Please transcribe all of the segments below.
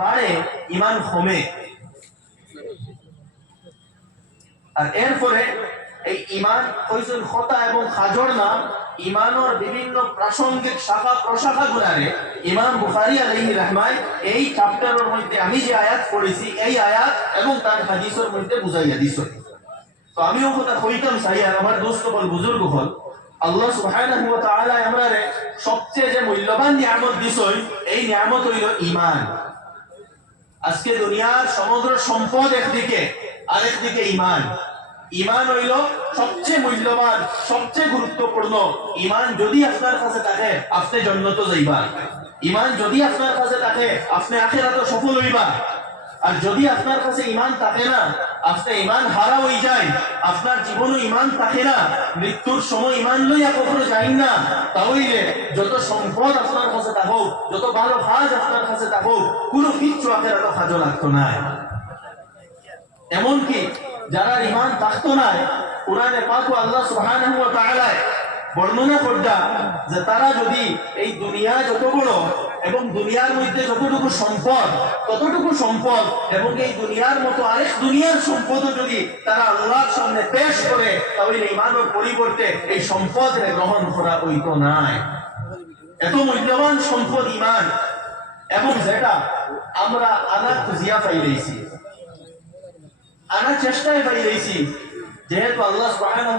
বাড়ে ইমান কমে। আর এরপরে এই ইমান কইজন খতা এবং খাজর নাম ইমানর বিভিন্ন প্রাসঙ্গিক শাখা প্রশাখা গুলারে ইমাম বুখারী আলাইহি রহমায় এই চ্যাপ্টারের মধ্যে আমি যে আয়াত পড়েছি, এই আয়াত এবং তার হাদিসের মধ্যে বুঝাইয়া দিছ। তো আমিও কথা কইতাম আর আমার দোস্ত বল, বুজুর্গ হল আল্লাহ সুবহানাহু ওয়া তাআলা আমরারে সবচেয়ে যে মূল্যবান নিয়ামত দিছই এই নিয়ামত হইল ঈমান আজকে দুনিয়ার সমগ্র সম্পদ একদিকে, আরেকদিকে ইমান। ইমান হইল সবচেয়ে মূল্যবান, সবচেয়ে গুরুত্বপূর্ণ ইমান যদি আপনার কাছে থাকে, আপনি জন্মত যাইবা। ইমান যদি আপনার কাছে থাকে, আপনি আখিরাতে সফল হইবা। আর যদি আপনার কাছে ইমান থাকে না আপনি ইমান হারা হয়ে যায়, আপনার জীবনও ইমান থাকে না, মৃত্যুর সময় ইমান লইয়া কখনো যাই না তাহলে যত সম্পদ আপনার কাছে থাকুক, যত ভালো কাজ আপনার কাছে থাকুক, কোনো কিচ্ছু আপনার এত কাজও লাগতো না। এমনকি যারা ইমান থাকতো না, কোরআনে পাক আল্লাহ তাআলা বর্ণনা করতা যে তারা যদি এই দুনিয়া যত বড় এবং দুনিয়ার মধ্যে যতটুকু সম্পদ, ততটুকু সম্পদ, এবং এই দুনিয়ার মতো আরেক দুনিয়ার সম্পদও যদি তারা আল্লাহর সামনে পেশ করে, তাহলে ইমানের পরিবর্তে এই সম্পদ গ্রহণ করা হইতো নাই। এত মূল্যবান সম্পদ ইমান। এবং যেটা আমরা আনা খুঁজিয়া পাই রয়েছি আনা চেষ্টায় পাই রয়েছি যেহেতু আল্লাহ সুবহানাহু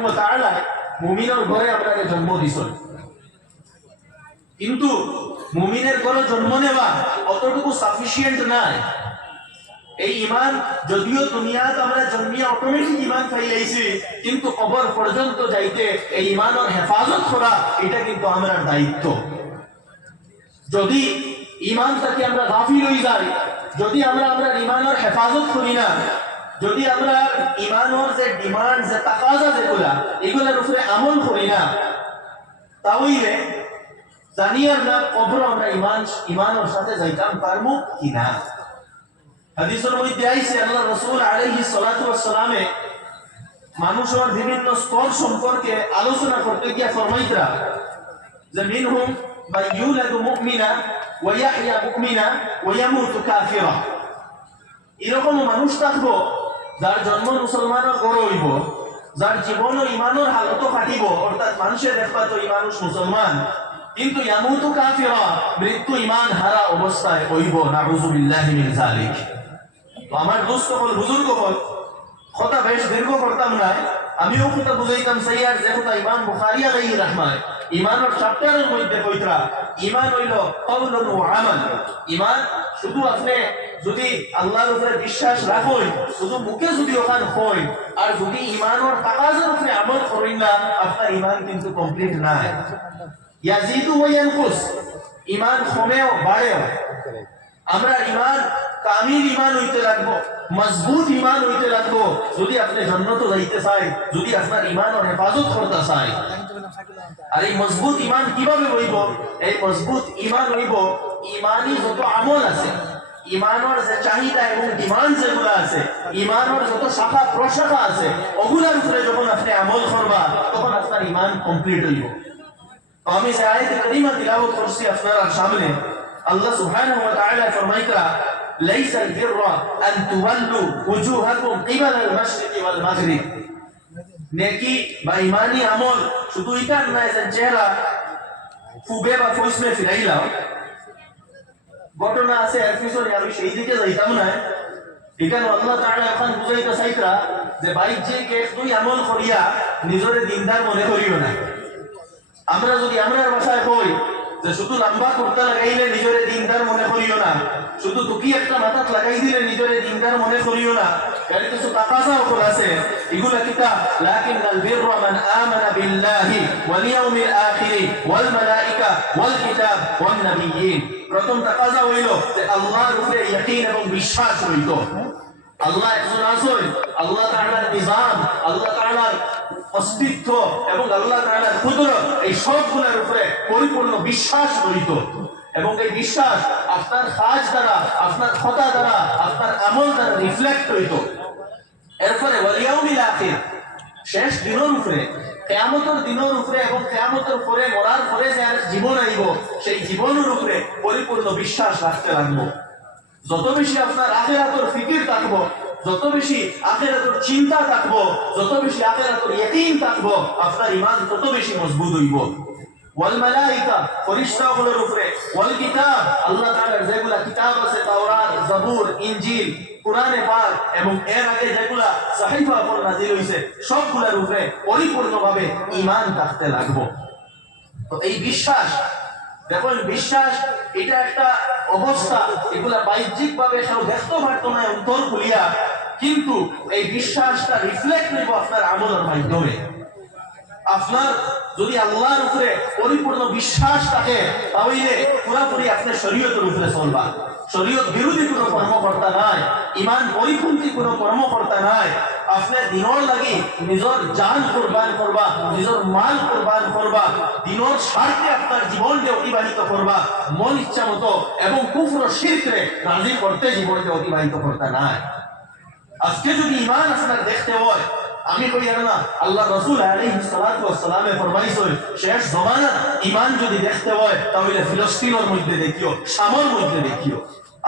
মুমিনের ঘরে আপনাকে জন্ম দিছেন কিন্তু মুমিনের ঘরে জন্ম নেওয়া অতটুকু সাফিসিয়েন্ট নাই। এই ইমান যদিও দুনিয়াত আমরা জন্মিয়া অটোমেটিক ইমান পাই আইছি, কিন্তু কবর পর্যন্ত যাইতে এই ইমানের হেফাজত করা, এটা কিন্তু আমরা দায়িত্ব। যদি ইমান থেকে আমরা গাফিল হয়ে যাই, যদি আমরা আমরা ইমানের হেফাজত করি না, যদি আমরা ইমানের যে ডিমান্ড যে তাকাজা যেগুলা, এগুলার উপরে আমল করি না, তাহলে জানি আমরা কবর আমরা ইমান, ইমানের সাথে যাইতাম, পারব কিনা হাদিসের মধ্যে আইছে, আল্লাহ রাসূল আলাইহিস সালাতু ওয়াস সালামে মানুষের বিভিন্ন স্তর সম্পর্কে আলোচনা করতে গিয়ে ফরমাইতরা, যে মিনহুম মান ইউলাদু মুমিনা ওয়া ইয়াহইয়া মুমিনা ওয়া ইয়ামুতু কাফিরা। এরকম মানুষ থাকব, যার জন্ম মুসলমানের গড় হইব, যার জীবন ইমানের হালত কাটিব অর্থাৎ মানুষের দেখবা তো এই মুসলমান। কিন্তু ইয়ামুতু কাফিরা মৃত্যু ইমান হারা অবস্থায় হইব নাউযুবিল্লাহি মিন যালিক। তো আমার দোস্ত বল, বুজুর্গ বল, কথা বেশ দীর্ঘ করতাম না। আমিও কথা বুঝাইতাম, সাইয়ার যে কথা ইমাম বুখারী আলাইহি রাহমাত ইমানের চ্যাপ্টারের মধ্যে কইতরা ইমান হইল কওলুন ওয়া আমাল। ইমান শুধু আপনি যদি আল্লাহর উপরে বিশ্বাস রাখোই, শুধু মুখে যদি ওখান হই, আর যদি ইমানের তাকাজার উপরে আমল করেন না, আপনার ইমান কিন্তু কমপ্লিট নাই। ইয়াজিদু ইমান কমেও বাড়েও। আমরা ইমান কামিল ইমান হইতে মজবুত ইমান হইতে যদি আপনি জন্নত যাইতে চাই, যদি আপনার ইমানের হেফাজত করতে চাই। আর এই মজবুত ইমান কীভাবে হইব? এই মজবুত ইমান হইব ইমানি যত আমল আছে ইমানের যে চাহিদা এবং ডিমান্ড যেগুলো আছে ইমানের যত শাখা প্রশাখা আছে, ওগুলার উপরে যখন আপনি আমল করবা, তখন আপনার ইমান কমপ্লিট হইব। আমি যে আয়াত কারিমা তিলাওয়াত করছি আপনার সামনে আল্লাহ সুবহানাহু ওয়া তাআলা ফরমাইতরা ليس البر أن تولوا وجوهكم قبل المشرق والمغرب নেকি বা ইমানি আমল শুধু এটা নয় যে চেহারা ফুবে বা ফসমে ফিরাইলাম ঘটনা আছে এর পিছনে আমি সেই দিকে যাইতাম না এখানে আল্লাহ তাআলা এখন বুঝাইতে চাইতরা যে বাইক যে কে তুই আমল করিয়া নিজরে দিনদার মনে করিও না আমরা যদি আমরা ভাষায় কই যে শুধু লম্বা কুর্তা লাগাইলে নিজরে দিনদার মনে করিও না, শুধু টুকি একটা মাথাত লাগাই দিলে নিজরে দিনদার মনে করিও না এর কিছু তাকাজা ওপর আছে, এগুলা কিতা? লাকিন আল বিররা মান আমানা বিল্লাহি ওয়াল ইয়াউমিল আখির ওয়াল মালাইকা ওয়াল কিতাব ওয়ান নাবিয়্যিন। প্রথম তাকাজা হইল যে আল্লাহর উপরে ইয়াকিন এবং বিশ্বাস হইত আল্লাহ একজন আসল আল্লাহ তাআলার নিজাম, আল্লাহ তাআলার অস্তিত্ব এবং আল্লাহ তাআলার কুদরত এই সবগুলোর উপরে পরিপূর্ণ বিশ্বাস রহিত এবং এই বিশ্বাস আপনার কাজ দ্বারা, আপনার কথা দ্বারা, আপনার আমল দ্বারা রিফ্লেক্ট হইত এরপরে ওয়ালিয়াউমিল আখির, শেষ দিনের উপরে, কেয়ামতের দিনের উপরে এবং কেয়ামতের পরে মরার পরে যে আর জীবন আইব, সেই জীবনের উপরে পরিপূর্ণ বিশ্বাস রাখতে লাগবো। যত বেশি আপনার আখেরাতর ফিকির থাকব যত বেশি আখেরাতর চিন্তা থাকব, যত বেশি আখেরাতর ইয়াকিন থাকব, আপনার ইমান তত বেশি মজবুত হইব। থাকতে লাগবো। তো এই বিশ্বাস, দেখুন বিশ্বাস, এটা একটা অবস্থা। এগুলা বাহ্যিক ভাবে দেখতে পারতো না অন্তর খুলিয়া কিন্তু এই বিশ্বাসটা রিফ্লেক্ট নেব আপনার আমলের মাধ্যমে। আপনার যদি আল্লাহর উপরে পরিপূর্ণ বিশ্বাস থাকে, তাহলে পুরাপুরি আপনার শরীয়তের উপরে চলবা শরীয়ত বিরোধী কোনো কর্মকর্তা নাই, ইমান পরিপন্থী কোনো কর্মকর্তা নাই। আপনি দিনর লাগি নিজের জান কোরবান করবা, নিজের মাল কোরবান করবা, দিনর স্বার্থে আপনার জীবনকে অতিবাহিত করবা, মন ইচ্ছা মতো এবং কুফর শিরকে রাজি করতে জীবনকে অতিবাহিত করতে নাই। আজকে যদি ইমান আপনার দেখতে হয়। আমি কই না আল্লাহ রাসূল ফরমাইছেন শেষ জমানাত ইমান যদি দেখতে হয়, তাহলে ফিলিস্তিনের মধ্যে দেখিও শামের মধ্যে দেখিও।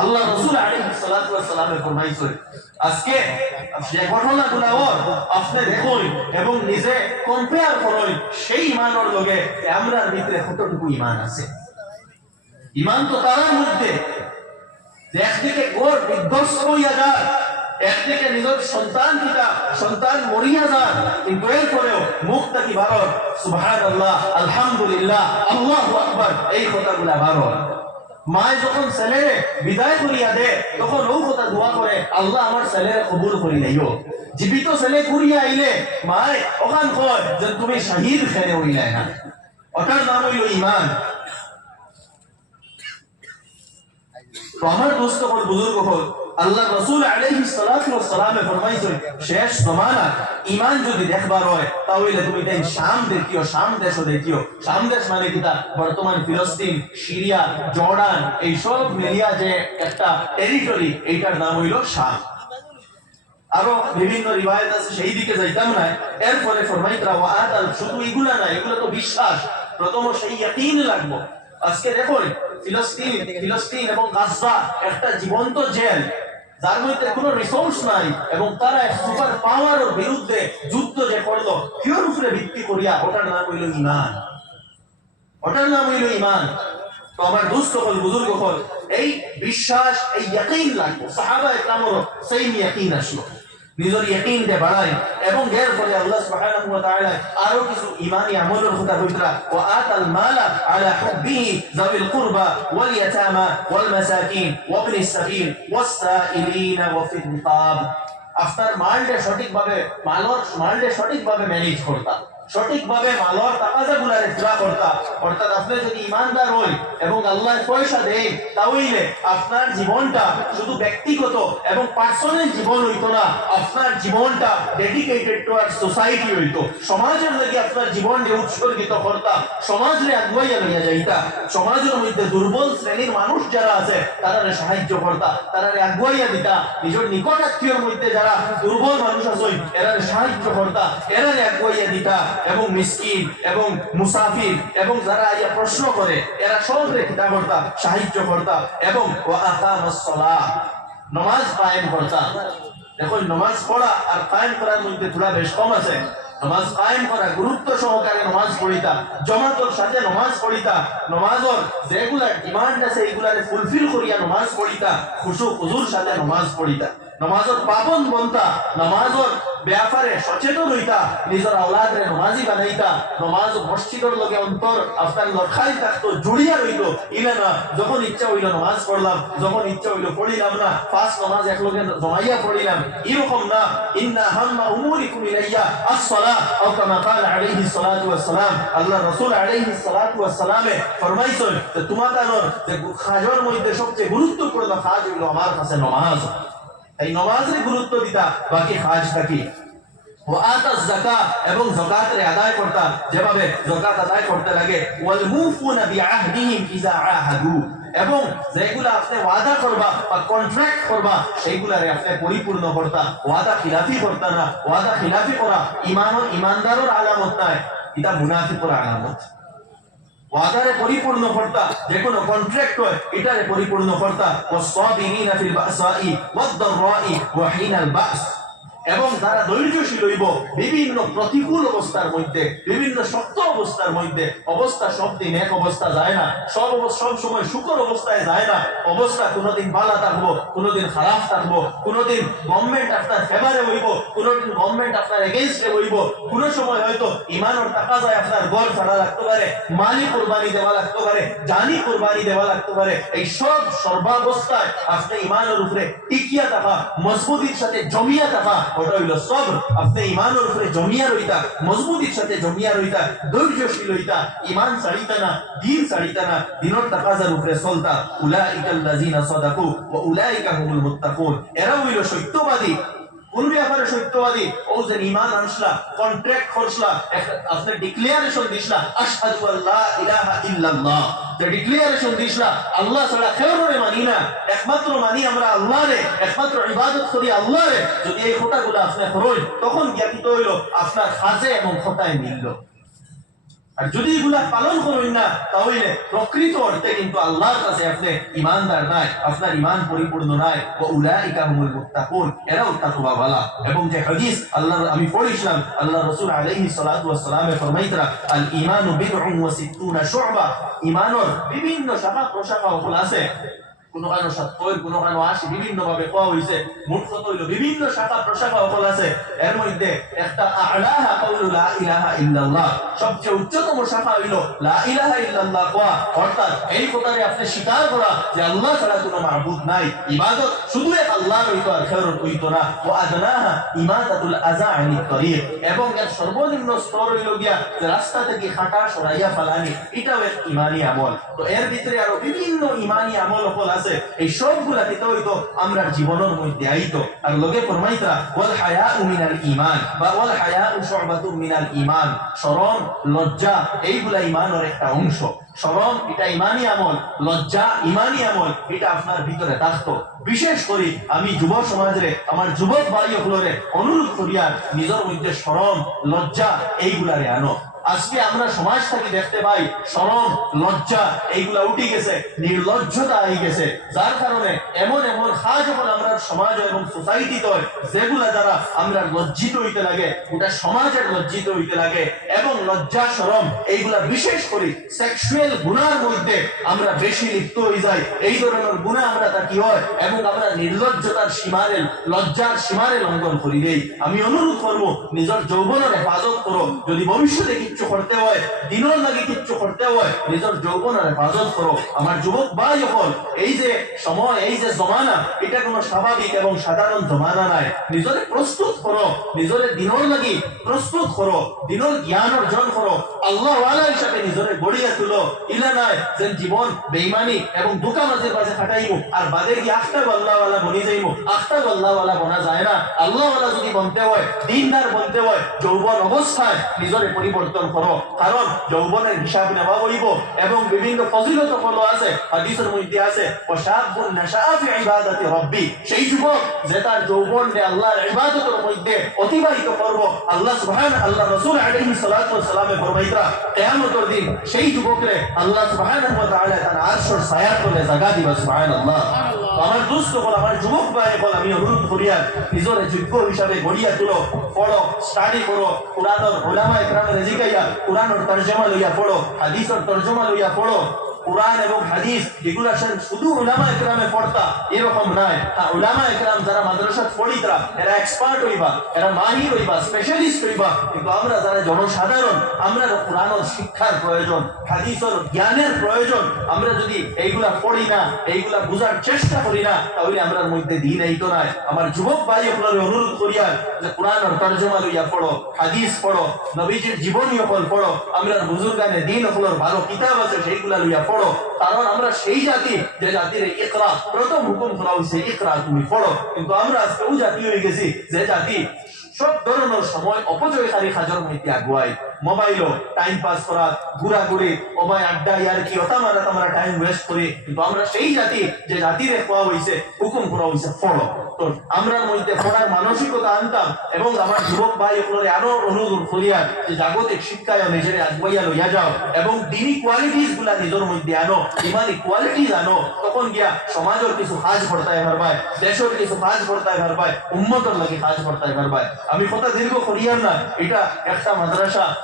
আল্লাহ রাসূল আলাইহিস সালাতু ওয়াস সালামে ফরমাইছেন আজকে যে ঘটনাগুলো ওর আপনি দেখুন এবং নিজে কম্পেয়ার করুন, সেই ইমানের লগে আমরার ভিতরে কতটুকু ইমান আছে। ইমান তো তার মধ্যে। যে একদিকে গোর বিধ্বস্ত হইয়া যায় একদিকে নিজের সন্তান পিতা সন্তান মরিয়া যান কিন্তু এরপরেও মুখ থাকি ভারত সুবহান আল্লাহ আলহামদুলিল্লাহ, আল্লাহ আকবার, এই কথাগুলা ভারত মায় যখন ছেলেরে বিদায় করিয়া দে তখন ও কথা দোয়া করে, আল্লাহ আমার ছেলেরে কবুল করি নাইও জীবিত ছেলে ঘুরিয়া আইলে, মায় ওখান কয় যে তুমি শহীদ খেলে হইলে না। ওটার নাম হইল ইমান তো আমার দোস্ত হল বুজুর্গ হল আল্লাহ রসুল আলাইহি সালামে ফরমাইছেন শেষ জমানা ঈমান যদি দেখবার হয়, তাহলে তুমি তাই শাম দেখিও, শাম দেশও দেখিও। শাম দেশ মানে কিতা বর্তমান ফিলিস্তিন, সিরিয়া, জর্ডান, এই সব মিলিয়া যে একটা টেরিটরি এইটার নাম হইল শাম। আরও বিভিন্ন রিবায়ত আছে, সেই দিকে যাইতাম না। এরপরে ফরমাইতরা আল শুধু এগুলা না, এগুলো তো বিশ্বাস। প্রথম সেই ইয়াকিন লাগবো। আজকে দেখুন ফিলিস্তিন ফিলিস্তিন এবং গাজা, একটা জীবন্ত জেল, যার মধ্যে কোনো রিসোর্স নাই এবং তারা সুপার পাওয়ারের বিরুদ্ধে যুদ্ধ যে করল কিয়র উপরে ভিত্তি করিয়া ওটার নাম হইল ইমান। ওটার নাম হইল ইমান। তো আমার দুস্থ হল, বুজুর্গ হল, এই বিশ্বাস, এই লাগবে। সাহাবা একরামরও সেই ইয়াকিন আসলো। নিজের ইয়াকিন দে বাড়াই এবং এর ফলে আল্লাহ সুবহানাহু ওয়া তাআলা আরও কিছু ঈমানি আমলের কথা কইতরা ওয়া আতাল মালা আলা হুববিহি যাবিল কুরবা ওয়াল ইয়াতামা ওয়াল মাসাকিন ওয়া ইবনিস সাবিল ওয়াস সাইলিনা ওয়া ফিল রিকাব আপনার মালটা সঠিকভাবে মালর মালটা সঠিকভাবে ম্যানেজ করতা সঠিকভাবে মালর তাকাজা গুলারে পুরা করতা। অর্থাৎ আপনি যদি ইমানদার হই এবং আল্লাহ পয়সা দেয় তাহলে আপনার জীবনটা শুধু ব্যক্তিগত এবং পার্সোনাল জীবন হইতো না, আপনার জীবনটা ডেডিকেটেড টুয়ার্ড সোসাইটি হইতো। সমাজের লাগি আপনার জীবনকে উৎসর্গিত করতা, সমাজরে আগুয়াইয়া লইয়া যাইতা। সমাজের মধ্যে দুর্বল শ্রেণির মানুষ যারা আছে তারা সাহায্য করতা তারা আগুয়াইয়া দিতা। নিজের নিকট আত্মীয়র মধ্যে যারা দুর্বল মানুষ আছে এরা সাহায্য করতা এরা আগুয়াইয়া দিতা। এবং মিসকিন এবং মুসাফির এবং যারা আইয়া প্রশ্ন করে, এরা সব রেখিতা করতা সাহায্য করতা এবং নমাজ কায়েম করতা। দেখো নমাজ পড়া আর কায়েম করার মধ্যে থোড়া বেশ কম আছে। নমাজ কায়েম করা গুরুত্ব সহকারে নমাজ পড়িতা, জমাতর সাথে নমাজ পড়িতা, নমাজর যেগুলা ডিমান্ড আছে, এইগুলারে ফুলফিল করিয়া নমাজ পড়িতা খুশু খুজুর সাথে নমাজ পড়িতা। নমাজর পাবন বনতা নমাজর ব্যাপারে সচেতন হইতা নিজের আওলাদরে নমাজি বানাইতা নমাজ মসজিদের লগে অন্তর আপনার লখাই থাকতো জুড়িয়া রইত ইলে না যখন ইচ্ছা হইল নমাজ পড়লাম যখন ইচ্ছা হইল পড়িলাম না পাঁচ নমাজ এক লগে জমাইয়া পড়িলাম এরকম না ইন্না হাম্মা উমুরিকুম ইলাইয়া আস-সালাহ আও কামা قال আলাইহি সালাতু ওয়াস সালাম আল্লাহ রাসূল আলাইহি সালাতু ওয়াস সালামে ফরমাইছেন যে তোমাদের যে খাজর মধ্যে সবচেয়ে গুরুত্বপূর্ণ কাজ হইল আমার কাছে নমাজ এই নমাজে গুরুত্ব দিতা, বাকি কাজ থাকি এবং যাকাতের আদায় করতা, যেভাবে যাকাত আদায় করতে লাগে এবং যেগুলা আপনি ওয়াদা করবা বা কন্ট্রাক্ট করবা, সেইগুলারে আপনি পরিপূর্ণ করতা। ওয়াদা খিলাফি করতা না, ওয়াদা খিলাফি করা ইমান ইমানদারের আলামত নাই। এটা মুনাফিকের আলামত। ওয়াদারে পরিপূর্ণ কর্তা যে কোনো কন্ট্রাক্ট হয় এটারে পরিপূর্ণ কর্তা ওয়াসসাবিরিনা ফিল বাসাই ওয়াদ-দাররাই ওয়া হিনাল বাস। এবং তারা ধৈর্যশীল হইব, বিভিন্ন প্রতিকূল অবস্থার মধ্যে, বিভিন্ন শক্ত অবস্থার মধ্যে, অবস্থা সব দিন এক অবস্থা যায় না, সব সব সময় সুখর অবস্থায় যায় না, অবস্থা কোনোদিন ভালো থাকব, কোনোদিন খারাপ থাকব, কোনোদিন গভর্নমেন্ট আপনার ফেভারে হইব, কোনোদিন গভর্নমেন্ট আপনার এগেনস্টে হইব, কোন সময় হয়তো ইমানের টাকা যায় আপনার গড় ছাড়া লাগতে পারে মালি কোরবানি দেওয়া লাগতে পারে, জানি কোরবানি দেওয়া লাগতে পারে, এই সব সর্বাবস্থায় আপনি ইমানের উপরে টিকিয়া থাকা, মজবুতির সাথে জমিয়া থাকা ওটা হইল সব আপনি ইমানের উপরে জমিয়া রইতা, মজবুতির সাথে জমিয়া রইতা, ধৈর্যশীল হইতা ইমান ছাড়িতা না, দিন ছাড়িতা না, দিনের তাকাজার উপরে চলতা। উলাইকা আল্লাযিনা সাদাকু ওয়া উলাইকা হুমুল মুত্তাকুন। এরা হইল সত্যবাদী। কোন ব্যাপারে সত্যবাদী। ও যে ইমান আনসলা কন্ট্রাক্ট এক- ডিক্লেয়ারেশন আশহাদু আল্লাহ ইলাহা ইল্লাল্লাহ। যে ডিক্লেয়ারেশন আল্লাহ ছাড়া মানি না। একমাত্র মানি আমরা আল্লাহরে, একমাত্র ইবাদত করি আল্লাহরে। যদি এই খোটাগুলো আসলে করেন তখন জ্ঞাপিত হইল আপনার খাজে এবং খোটায় মিলল। আর যদি এগুলা পালন করবেন না, তাহলে প্রকৃত অর্থে কিন্তু আল্লাহর কাছে আপনি ইমানদার নাই, আপনার ইমান পরিপূর্ণ নাই। ও উলাইকা হুমুল মুত্তাকুন, এরাও তাকওয়াওয়ালা এবং যে হাদিস আল্লাহ আমি পড়েছিলাম আল্লাহ রাসূল আলাইহিস সালাতু ওয়াস সালামে ফরমাইতরা আল ঈমানু বিদউন ওয়া সিত্তুনা শু'বা। ঈমানের বিভিন্ন শাখা প্রশাখা আছে। কোনো কারও সত্তর কোনো কারও আশি বিভিন্ন ভাবে কোয়া হয়েছে মোট কত হইল বিভিন্ন শাখা প্রশাখা সকল আছে। এর মধ্যে একটা আলাহা কাউলু লা ইলাহা ইল্লাল্লাহ। সবচেয়ে উচ্চতম শাখা হইল লা ইলাহা ইল্লাল্লাহ কোয়া অর্থাৎ এই কথারে আপনি স্বীকার করা যে আল্লাহ ছাড়া কোনো মাবুদ নাই। ইবাদত শুধু এক আল্লাহ হইতো আর খেরত হইতো না। ও আদনাহা ইমাদাতুল আযা আনিত তরিক এবং এর সর্বনিম্ন স্তর হইল গিয়া যে রাস্তা থেকে হাঁটা, সরাইয়া ফালানি। এটাও এক ইমানি আমল। তো এর ভিতরে আরও বিভিন্ন ইমানি আমল সকল আছে। এই সবগুলা দিতে হইতো? আমরা জীবনের মধ্যে আইতো। আর লোকে ফরমাইতা, ওয়াল হায়াউ মিনাল ঈমান বা ওয়াল হায়াউ শু'বাতুম মিনাল ঈমান শরম লজ্জা, এইগুলা ইমানের একটা অংশ। শরম এটা ইমানি আমল। লজ্জা ইমানি আমল, এটা আপনার ভিতরে থাকতো। বিশেষ করে আমি যুব সমাজে আমার যুবক হলরে অনুরোধ করিয়া নিজের মধ্যে শরম লজ্জা, এইগুলারে আনো। আজকে আমরা সমাজ থেকে দেখতে পাই শরম লজ্জা, এইগুলা উঠে গেছে, নির্লজ্জতা আই গেছে। যার কারণে এমন এমন কাজ যখন আমরা সমাজ এবং সোসাইটিতে হয়, যেগুলা দ্বারা আমরা লজ্জিত হইতে লাগে, গোটা সমাজের লজ্জিত হইতে লাগে, এবং লজ্জা শরম এইগুলা বিশেষ করে সেক্সুয়াল গুণার মধ্যে আমরা বেশি লিপ্ত হয়ে যাই। এই ধরনের গুণা আমরা তা কি হয়? এবং আমরা নির্লজ্জতার সীমারে, লজ্জার সীমারে লঙ্ঘন করি আমি অনুরোধ করব, নিজের যৌবনের হেফাজত করো। যদি ভবিষ্যতে কিচ্ছু করতে হয়, দিনের লাগে কিচ্ছু করতে হয়, নিজের যৌবনের হেফাজত করো। আমার যুবক বা যখন এই যে সময়, এই যে জমানা, এটা কোনো স্বাভাবিক এবং সাধারণ জমানা নাই। নিজরে প্রস্তুত করো, নিজরে দিনের লাগি প্রস্তুত করো, দিনের জ্ঞান অর্জন করো। আল্লাহ হিসাবে নিজরে গড়িয়া তুলো। ইলা নাই যে জীবন বেইমানি এবং দুকা মাঝে পাশে খাটাইমু, আর বাদে গিয়ে আখটা আল্লাহ ওয়ালা বনি যাইমু। আখটা আল্লাহ ওয়ালা বনা যায় না। আল্লাহ ওয়ালা যদি বনতে হয়, দিনদার বনতে হয়, যৌবন অবস্থায় নিজরে পরিবর্তন করো। কারণ যৌবনের হিসাব নেওয়া হইব এবং বিভিন্ন ফজিলত ফলো আছে, হাদিসের মধ্যে আছে ওয়াশাবুন নাশাআ ফি ইবাদাতি সেই যুবক যে তার যৌবন রে আল্লাহর ইবাদতের মধ্যে অতিবাহিত করব, আল্লাহ সুবহান আল্লাহ রাসূল আলাইহি সাল্লাতু ওয়াসালামে ফরমাইতরা কিয়ামতের দিন সেই যুবকরে আল্লাহ সুবহানাহু ওয়া তাআলা তার আরশের ছায়ার তলে জায়গা দিবা, সুবহানাল্লাহ। তো আমার দোস্ত কল আমার যুবক ভাই কল আমি অনুরোধ করিয়া নিজের যোগ্য হিসাবে গড়িয়া তুলো। পড়ো স্টাডি করো, কোরআনর ওলামা ইকরামের জিকাইয়া কোরআনর তর্জমা লইয়া পড়ো, হাদিসর তর্জমা লইয়া পড়ো। কোরআন এবং হাদিস যেগুলো আসেন শুধু উলামা একরামে পড়তা, এরকম নাই হ্যাঁ উলামা একরাম যারা মাদ্রাসাত পড়িতরা এরা এক্সপার্ট হইবা, এরা মাহির হইবা স্পেশালিস্ট হইবা। কিন্তু আমরা যারা জনসাধারণ, আমরা কোরআনের শিক্ষার প্রয়োজন, হাদিসের জ্ঞানের প্রয়োজন। আমরা যদি এইগুলা পড়ি না, এইগুলা বুঝার চেষ্টা করি না, তাহলে আমরার মধ্যে দিন এই তো নাই। আমার যুবক ভাই আপনার অনুরোধ করিয়া যে কোরআনের তর্জমা লইয়া পড়ো, হাদিস পড়ো, নবীজির জীবনী অকল পড়ো। আমরা বুজুর্গানে দিন অকলের ভালো কিতাব আছে, সেইগুলা লইয়া পড়ো। কারণ আমরা সেই জাতি যে জাতির ইকরা, প্রথম হুকুম করা হয়েছে, ইকরা, তুমি পড়ো। কিন্তু আমরা আজকে ওই জাতি হয়ে গেছি, যে জাতি সব ধরনের সময় অপচয়কারী হাজার মধ্যে আগুয়াই মোবাইলও টাইম পাস করা ঘুরাঘুরি ওবাই আড্ডা, ইয়ার কি ওটা মারা আমরা টাইম ওয়েস্ট করি। কিন্তু আমরা সেই জাতি, যে জাতিরে কোয়া হইছে, হুকুম করা হইছে ফলো তো আমরা মধ্যে পড়ার মানসিকতা আনতাম, এবং আমার যুবক ভাই ওগুলোরে আরও অনুরোধ করিয়া যে জাগতিক শিক্ষায় নিজের আগবাইয়া লইয়া যাও, এবং দিনী কোয়ালিটিসগুলা নিজের মধ্যে আনো, ইমানি কোয়ালিটিস আনো, তখন গিয়া সমাজের কিছু কাজ করতায় ভারবায় দেশের কিছু কাজ করতায় ভারবায় উম্মতর লাগে কাজ করতায় ভারবায় আমি কথা দীর্ঘ করিয়ার না, এটা একটা মাদ্রাসা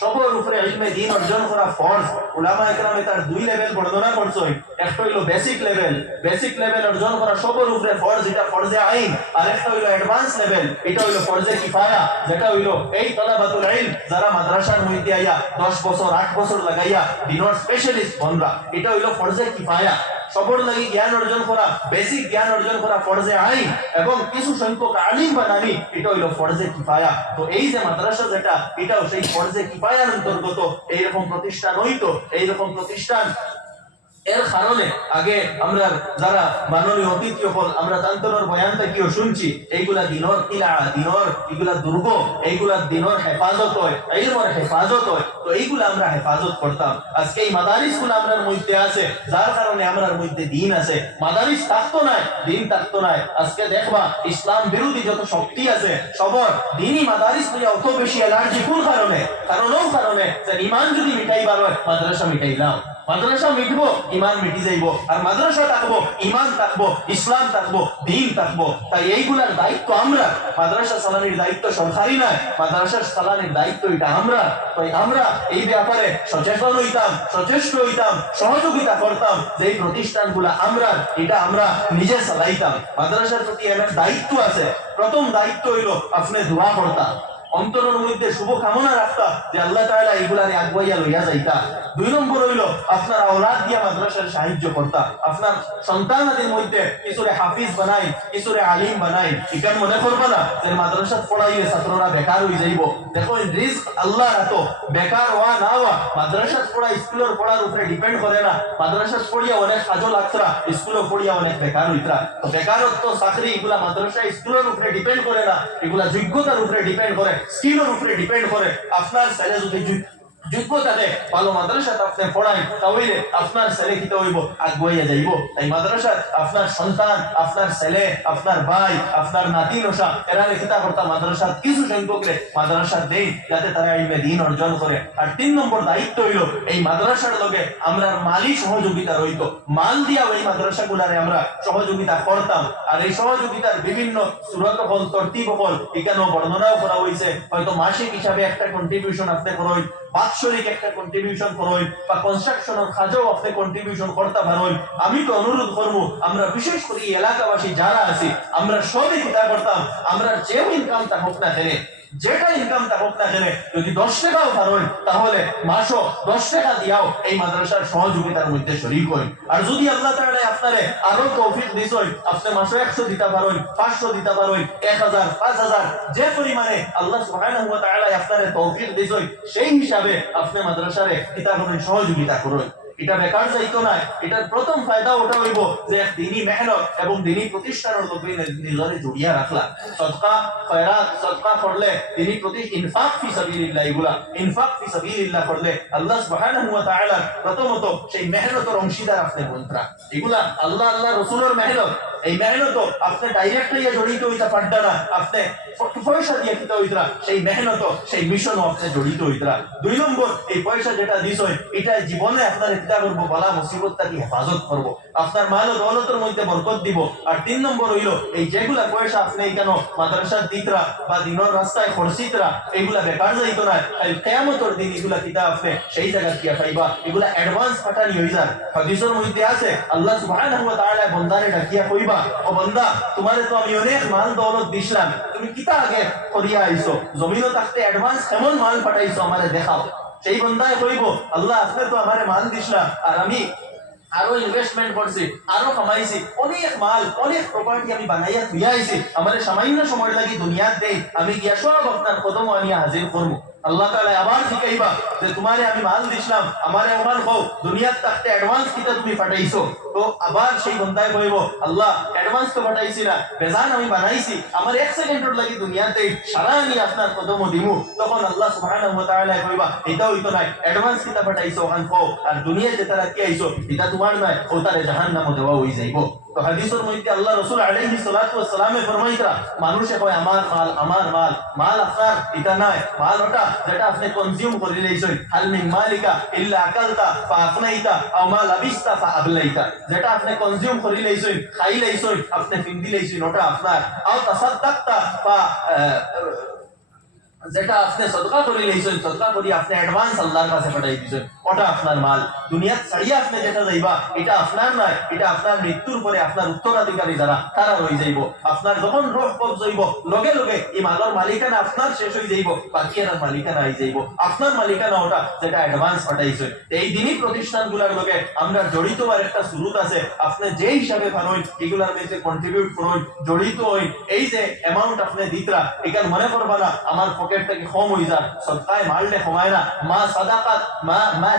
সবর উপরে ইলমে দিন অর্জন করা ফরজ। উলামা একরামে তার দুই লেভেল বর্ণনা করছই একটা হইল বেসিক লেভেল বেসিক লেভেল অর্জন করা সবর উপরে ফরজ, এটা ফরজে আইন। আর একটা হইল অ্যাডভান্স লেভেল এটা হইল ফরজে কিফায়া। যেটা হইল এই তলাবাতুল ইলম, যারা মাদ্রাসার মধ্যে আইয়া 10 বছর 8 বছর লাগাইয়া দিনর স্পেশালিস্ট বনরা, এটা হইল ফরজে কিফায়া। সবর লাগি জ্ঞান অর্জন করা বেসিক জ্ঞান অর্জন করা ফরজে আইন এবং কিছু সংখ্যক আলিম বানানি এটা হইল ফরজে কিফায়া। তো এই যে মাদ্রাসা যেটা, এটাও সেই ফরজে কিফায়ার অন্তর্গত, এইরকম প্রতিষ্ঠান হইতো, এইরকম প্রতিষ্ঠান এর কারণে আগে আমরা যারা মাননীয় অতিথি হল, আমরা তান্তরের বয়ানটা কিও শুনছি, এইগুলা দিনর কিলা দিনর এগুলা দুর্গ, এইগুলা দিনর হেফাজত হয় এইরকম হেফাজত হয়। তো এইগুলা আমরা হেফাজত করতাম। আজকে এই মাদারিসগুলো আমরার মধ্যে আছে, যার কারণে আমরার মধ্যে দিন আছে। মাদারিস থাকতো নাই, দিন থাকতো নাই। আজকে দেখবা, ইসলাম বিরোধী যত শক্তি আছে, সবর, দিনই মাদারিস নিয়ে অত বেশি অ্যালার্জি কোন কারণে? কারণও কারণে ইমান যদি মিটাইবার হয়, মাদ্রাসা মিটাইলাম। মাদ্রাসা মিটবো, ইমান মিটি যাইব। আর মাদ্রাসা থাকব, ইমান থাকব, ইসলাম থাকব, দিন থাকব। তাই এইগুলার দায়িত্ব আমরা। মাদ্রাসা চালানির দায়িত্ব সরকারি নয় মাদ্রাসা চালানির দায়িত্ব এটা আমরা। তাই আমরা এই ব্যাপারে সচেতন হইতাম, সচেষ্ট হইতাম, সহযোগিতা করতাম যে প্রতিষ্ঠানগুলা আমরা, এটা আমরা নিজে চালাইতাম। মাদ্রাসার প্রতি এমন দায়িত্ব আছে। প্রথম দায়িত্ব হইল আপনি দোয়া করতাম অন্তরের মধ্যে শুভ কামনা রাখতা যে আল্লাহ তাআলা এগুলারে আগুয়াইয়া লইয়া যাইতা। দুই নম্বর হইল, আপনার আওলাদ দিয়া মাদ্রাসার সাহায্য করতা। আপনার সন্তানাদের মধ্যে কিছুরে হাফিজ বানাই কিছুরে আলিম বানাই। ইকান মনে করবা না যে মাদ্রাসাত পড়াইলে ছাত্ররা বেকার হয়ে যাইব। দেখো রিস্ক আল্লাহ এত। বেকার হওয়া না হওয়া, মাদ্রাসাত পড়া, স্কুলের পড়ার উপরে ডিপেন্ড করে না। মাদ্রাসাত পড়িয়া অনেক কাজও লাগতরা, স্কুলে পড়িয়া অনেক বেকার হইতরা। বেকারত্ব, চাকরি এগুলা মাদ্রাসা স্কুলের উপরে ডিপেন্ড করে না। এগুলা যোগ্যতার উপরে ডিপেন্ড করে। স্কিলের উপরে ডিপেন্ড করে আপনার ছেলে যদি যোগ- যোগ্যতা ভালো মাদ্রাসা আপনি পড়াই তাহলে আপনার হইব? আগুয়াইয়া যাইব। তাই মাদ্রাসা আপনার সন্তান, আপনার ছেলে, আপনার ভাই, আপনার নাতি নসা এরা লেখিতা কর্তা কিছু সংখ্যক মাদ্রাসা দেই, যাতে তারা দিন অর্জন করে। আর তিন নম্বর দায়িত্ব হইল, এই মাদ্রাসার লগে আমরা মালি সহযোগিতা রইত। মাল দিয়া ওই মাদ্রাসা গুলারে আমরা সহযোগিতা করতাম। আর এই সহযোগিতার বিভিন্ন সুরত হল, তরতিব হল, এখানেও বর্ণনাও করা হয়েছে হয়তো মাসিক হিসাবে একটা কন্ট্রিবিউশন আপনি করই বাৎসরিক একটা কন্ট্রিবিউশন করই বা কনস্ট্রাকশনের কাজেও আপনি কন্ট্রিবিউশন করতে পারেন আমি তো অনুরোধ করব, আমরা বিশেষ করে এই এলাকাবাসী যারা আছি, আমরা সবই চিন্তা করতাম, আমরা যে ইনকামটা হোক না কেনে যেটা ইনকাম হোক না কেন, যদি দশ টাকাও পারেন তাহলে মাসও দশ টাকা দিয়াও এই মাদ্রাসার সহযোগিতার মধ্যে শরীর করেন আর যদি আল্লাহ তাআলা আপনারে আরও তৌফিক দিছই আপনি মাসে একশো দিতে পারেন পাঁচশো দিতে পারেন এক হাজার, পাঁচ হাজার, যে পরিমাণে আল্লাহ সুবহানাহু ওয়া তাআলা আপনারে তৌফিক দিছই সেই হিসাবে আপনি মাদ্রাসারে কিতাবের সহযোগিতা করুন। এটা বেকার যাইতো না এটার প্রথম ফায়দা ওটা হইব যে এক মেহনত এবং দিনী প্রতিষ্ঠানের লোক নিজরে জড়িয়া রাখলা। সদকা খয়রাত সদকা করলে দিনী প্রতি ইনফাক ফি সাবিলিল্লাহ, এগুলা ইনফাক ফি সাবিলিল্লাহ করলে আল্লাহ সুবহানাহু ওয়া তাআলা প্রথমত সেই মেহনতের অংশীদার আপনি বন্ধুরা। এগুলা আল্লাহ আল্লাহ রাসূলের মেহনত। এই মেহনত আপনি ডাইরেক্ট ইয়া জড়িত হইতা পারতা না, আপনি পয়সা দিয়ে কিতা হইতরা, সেই মেহনত সেই মিশনও আপনি জড়িত হইতরা। দুই নম্বর, এই পয়সা যেটা দিছই এটা জীবনে আপনার কিতা করব, বালা মুসিবত তাকে হেফাজত করব। আপনার মাল ও দৌলতের মধ্যে বরকত দিব। আর তিন নম্বর হইল, এই যেগুলা পয়সা আপনি কেন মাদ্রাসার দিতরা বা দিনর রাস্তায় খরচিতরা, এইগুলা বেকার যাইত না এই কিয়ামতের দিন এগুলা কিতা আপনি সেই জায়গা কিয়া পাইবা। এগুলা অ্যাডভান্স পাঠানি হই যায় হাদিসের মধ্যে আছে, আল্লাহ সুবহানাহু ওয়া তাআলা বন্দারে ডাকিয়া কইবা দিছিলাম। দেখাও। সেই বন্দায় কইব, আল্লাহ তো আমারে মাল দিছিলা। আর আমি আরও ইনভেস্টমেন্ট করছি, আরও কামাইছি, অনেক মাল, অনেক প্রপার্টি আমি বানাইয়া থুইয়া আইছি। আমার সামান্য সময় লাগি দেই, আমি গিয়া সব আপনার কদম আনিয়া হাজির করব আল্লাহ আবার যে তোমারে আমি মাল আমারে দুনিয়াত থাকতে অ্যাডভান্স তুমি তো আবার সেই আল্লাহ অ্যাডভান্স তো না, বেজান আমি বানাইছি, আমার এক সেকেন্ডের লাগি দুনিয়াতে সারা আমি আপনার কদম দিমু। তখন আল্লাহ সুবহানাহু ওয়া তাআলা কইবা এটা হইতো না অ্যাডভান্স কিটা পাঠাইছো ওখান কও আর দুনিয়াতে তারা কি আইছো, এটা তোমার নয়, ও তারে জাহান্নামে দেওয়া হই যাইবো। তো হাদিসের মধ্যে আল্লাহ রসুল আলাইহি সালাতু ওয়াসসালামে ফরমাইতরা মানুষে কয়, আমার মাল আমার মাল মাল আপনার, এটা নয়, মাল ওটা, যেটা আপনি কনজিউম করে লইছেন হাল মিন মালিকা ইল্লা আকালতা, ফা আফনাইতা, আও মা লাবিস্তা, ফা আবলাইতা। যেটা আপনি কনজিউম করে লইছেন খাই লইছেন আপনি ফিন্দি লইছেন ওটা আপনার। আও তাসাদ্দাকতা, ফা যেটা আপনি সদকা করে লইছেন সদকা করি আপনি অ্যাডভান্স আল্লাহর কাছে পাঠাই দিছেন ওটা আপনার মাল। দুনিয়াত ছাড়িয়ে আপনি যেটা যাইবা, এটা আপনার নয় এটা আপনার মৃত্যুর পরে আপনার উত্তরাধিকারী যারা তারা রয়ে যাইব। আপনার যখন রোগ কবজ হইব লগে লগে এই মালর মালিকানা আপনার শেষ হয়ে যাইব, বাকি আর মালিকানা হয়ে যাইব। আপনার মালিকানা ওটা যেটা অ্যাডভান্স পাঠাইছে। এই দিনই প্রতিষ্ঠানগুলোর লগে আমরা জড়িত হওয়ার একটা সুরুত আছে। আপনি যে হিসাবে পারেন এগুলার মধ্যে কন্ট্রিবিউট করুন, জড়িত হই এই যে অ্যামাউন্ট আপনি দিতরা, এখানে মনে করবা না, আমার পকেটটা কি কম হয়ে যায় সদকায় মারলে কমায় না। মা সাদাকাত, মা মা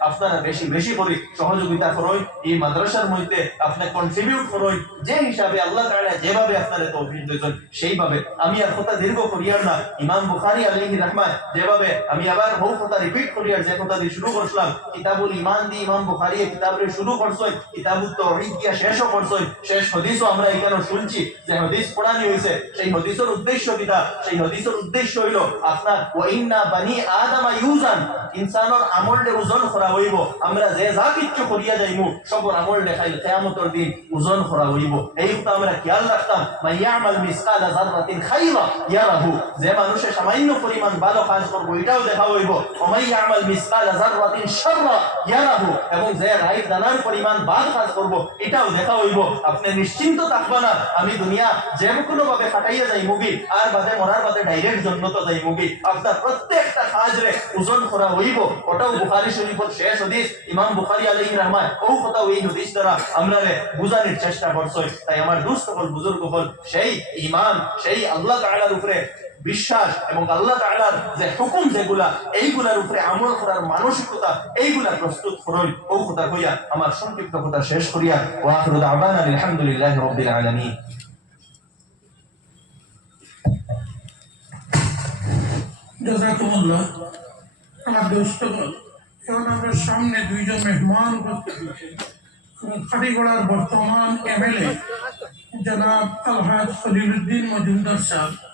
আপনারা বেশি বেশি করে সহযোগিতা করুন। এই মাদ্রাসার মধ্যে আপনি কন্ট্রিবিউট করুন। যে হিসাবে আল্লাহ যেভাবে আপনারা তৌফিক সেইভাবে। আমি আর কথা দীর্ঘ করিয়ার না। ইমাম বুখারী আলাইহি রহমান যেভাবে আমি আবার কথা রিপিট করিয়ার যে কথা দিয়ে শুরু করছিলাম কিতাবুল ইমান দিয়ে ইমাম বুখারি কিতাবের শুরু করছেন কিতাবুল তহিদ দিয়া শেষও করছেন শেষ হাদিসও আমরা এখানে শুনছি যে হাদিস পড়ানি হয়েছে সেই হাদিসের উদ্দেশ্য কিটা সেই হাদিসের উদ্দেশ্য হইল আপনার ওয়া ইন্না বানি আদামা ইউজান। ইনসানের আমললে ওজন করা হইব আমরা যে যা কিচ্ছু করিয়া যাইমু, সবর আমল দেখাইল কিয়ামতের দিন ওজন করা হইব এই কথা আমরা খেয়াল রাখতাম মা ইয়ামাল মিসকালা যাররাতিন খাইরা ইয়ারাহু যে মানুষে সামান্য পরিমাণ ভালো কাজ করব, এটাও দেখা হইব ওমাই ইয়ামাল মিসকালা যাররাতিন শাররা ইয়ারাহু এবং যে রাইট দানার পরিমাণ বাদ কাজ করব, এটাও দেখা হইব আপনি নিশ্চিন্ত থাকবা না, আমি দুনিয়া যে কোনো ভাবে কাটাইয়া যাই মুগি আর বাদে মরার বাদে ডাইরেক্ট জন্নত যাই মুগি আপনার প্রত্যেকটা কাজ ওজন করা হইব। ওটাও বুখারী শরীফের শেষ হাদিস ইমাম বুখারী আলাইহি রহমান ও কথা ওই হাদিস দ্বারা আমরা বুঝানোর চেষ্টা করছই তাই আমার দুস্থ হল বুজুর্গ হল, সেই ইমান সেই আল্লাহ তাআলার উপরে বিশ্বাস এবং আল্লাহ তাআলার যে হুকুম যেগুলা এইগুলার উপরে আমল করার মানসিকতা, এইগুলা প্রস্তুত করই ও কথা কইয়া আমার সংক্ষিপ্ত কথা শেষ করিয়া ওয়া আখিরু দাওয়ানা আলহামদুলিল্লাহি রাব্বিল আলামিন। জাজাকুমুল্লাহ। আমার দোস্তগণ এখন আমরা সামনে দুইজন মেহমান খাটিগড়ার বর্তমান এমএলএ জনাব আলহাজ খলিলুদ্দিন মজুমদার সাহেব